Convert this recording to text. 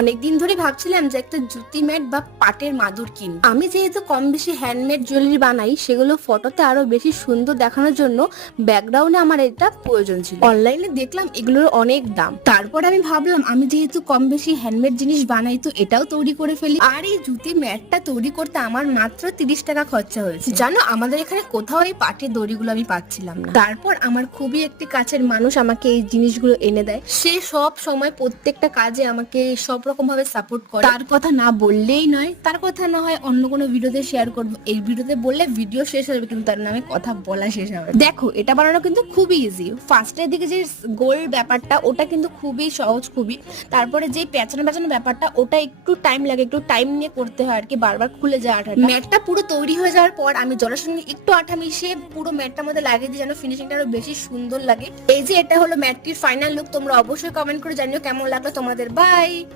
অনেকদিন ধরে ভাবছিলাম যে একটা জুতি ম্যাট বা পাটের মাদুর কিনবো। আমি যেহেতু কম বেশি হ্যান্ডমেড জুয়েলারি বানাই, সেগুলো ফটোতে আরো বেশি সুন্দর দেখানোর জন্য ব্যাকগ্রাউন্ডে আমার এটা প্রয়োজন ছিল। অনলাইনে দেখলাম এগুলোর অনেক দাম। তারপর আমি ভাবলাম আমি যেহেতু কম বেশি হ্যান্ডমেড জিনিস বানাই, তো এটাও তৈরি করে ফেলি। আর এই জুতি ম্যাটটা তৈরি করতে আমার মাত্র 30 টাকা খরচা হয়েছে। জানো, আমাদের এখানে কোথাও এই পাটের দড়িগুলো আমি পাচ্ছিলাম না। তারপর আমার খুবই একটি কাছের মানুষ আমাকে এই জিনিসগুলো এনে দেয়। সে সব সময় প্রত্যেকটা কাজে আমাকে সব রকম ভাবে সাপোর্ট করে। তার কথা না বললেই নয়, তার কথা না হয় অন্য কোনো ভিডিওতে শেয়ার করবো। এই ভিডিওতে বললে ভিডিও শেষ হবে, কিন্তু তার নামে কথা বলা শেষ হবে। দেখো, এটা বানানো কিন্তু খুবই ইজি। ফার্স্টের দিকে যে গোল ব্যাপারটা, ওটা কিন্তু খুবই সহজ, খুবই। তারপরে যে পেঁচানো পেঁচানো ব্যাপারটা, ওটা একটু টাইম লাগে, একটু টাইম নিয়ে করতে হয় আর কি, বারবার খুলে যায় আঠাটা। ম্যাটটা পুরো তৈরি হয়ে যাওয়ার পর আমি জলের সঙ্গে একটু আঠা মিশিয়ে পুরো ম্যাটটার মধ্যে লাগিয়ে দিই, যেন ফিনিশিংটা আরো বেশি সুন্দর লাগে। এই যে এটা হলো ম্যাটটির ফাইনাল লুক। তোমরা অবশ্যই কমেন্ট করে জানিও কেমন লাগলো তোমাদের। বাই।